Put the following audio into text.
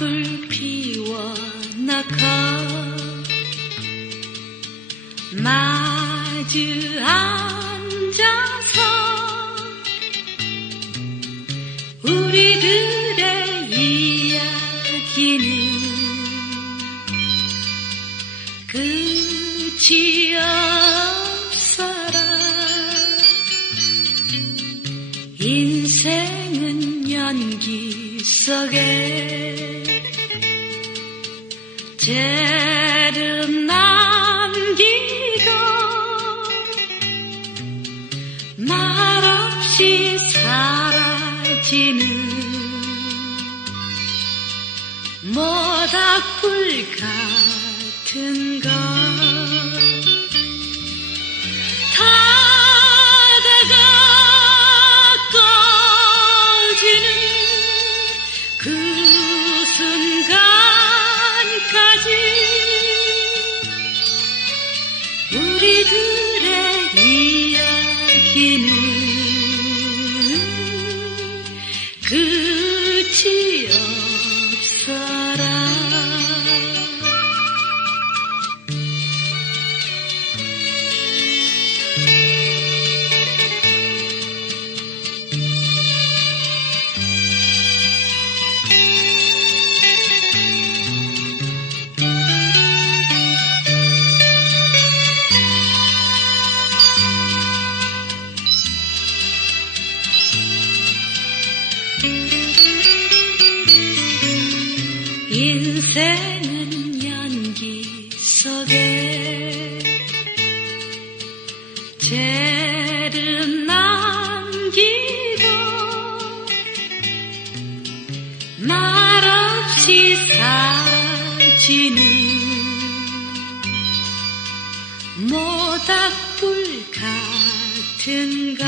모닥불 피워놓고 마주 앉아서 우리들의 이야기는 끝이 없어라. 인생은 연기 속에 죄를 남기고 말없이 사라지는 모닥불 같은 것. 타다가 꺼지는 그 순간까지 우리들의 이야기는 끝이 없어라. 인생은 연기 속에 죄를 남기고 말없이 사라지는 모닥불 같은 것.